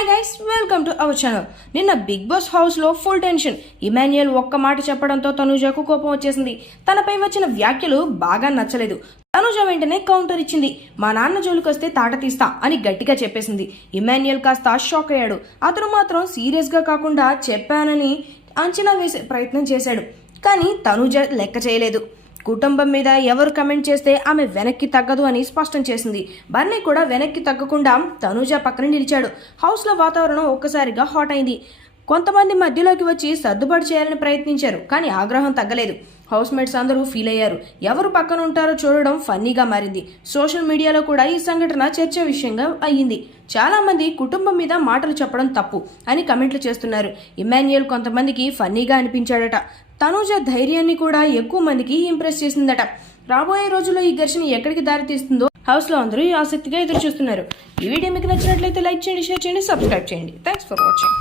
Hi guys, welcome to our channel. నిన్న big boss house లో full tension. Emmanuel ఒక్క మాట చెప్పడంతో తనుజకు కోపం వచ్చేసింది. తనపై వచ్చిన వ్యాఖ్యలు బాగా నచ్చలేదు. తనుజ వెంటనే కౌంటర్ ఇచ్చింది. మా నాన్న జోలికొస్తే తాట తీస్తా అని గట్టిగా చెప్పేసింది. ఇమాన్యుయల్ కాస్త షాక్ అయ్యాడు. అతను మాత్రం సీరియస్ గా కాకుండా చెప్పానని అంచనా వేసే ప్రయత్నం చేశాడు. కానీ తనుజ లెక్క చేయలేదు. కుటుంబం మీద ఎవరు కమెంట్ చేస్తే ఆమె వెనక్కి తగ్గదు అని స్పష్టం చేసింది. బర్నీ కూడా వెనక్కి తగ్గకుండా తనుజ పక్కన నిలిచాడు. హౌస్లో వాతావరణం ఒక్కసారిగా హాట్ అయింది. కొంతమంది మధ్యలోకి వచ్చి సర్దుబాటు చేయాలని ప్రయత్నించారు, కానీ ఆగ్రహం తగ్గలేదు. హౌస్ మేట్స్ అందరూ ఫీల్ అయ్యారు. ఎవరు పక్కన ఉంటారో చూడడం ఫన్నీగా మారింది. సోషల్ మీడియాలో కూడా ఈ సంఘటన చర్చ విషయంగా అయ్యింది. చాలా మంది కుటుంబం మీద మాటలు చెప్పడం తప్పు అని కమెంట్లు చేస్తున్నారు. ఇమాన్యుయల్ కొంతమందికి ఫన్నీగా అనిపించాడట. తనుజ ధైర్యాన్ని కూడా ఎక్కువ మందికి ఇంప్రెస్ చేసిందట. రాబోయే రోజుల్లో ఈ ఘర్షణ ఎక్కడికి దారి తీస్తుందో హౌస్ లో అందరూ ఆసక్తిగా ఎదురు చూస్తున్నారు. ఈ వీడియో మీకు నచ్చినట్లయితే లైక్ చేయండి, షేర్ చేయండి, సబ్స్క్రైబ్ చేయండి. Thanks for watching.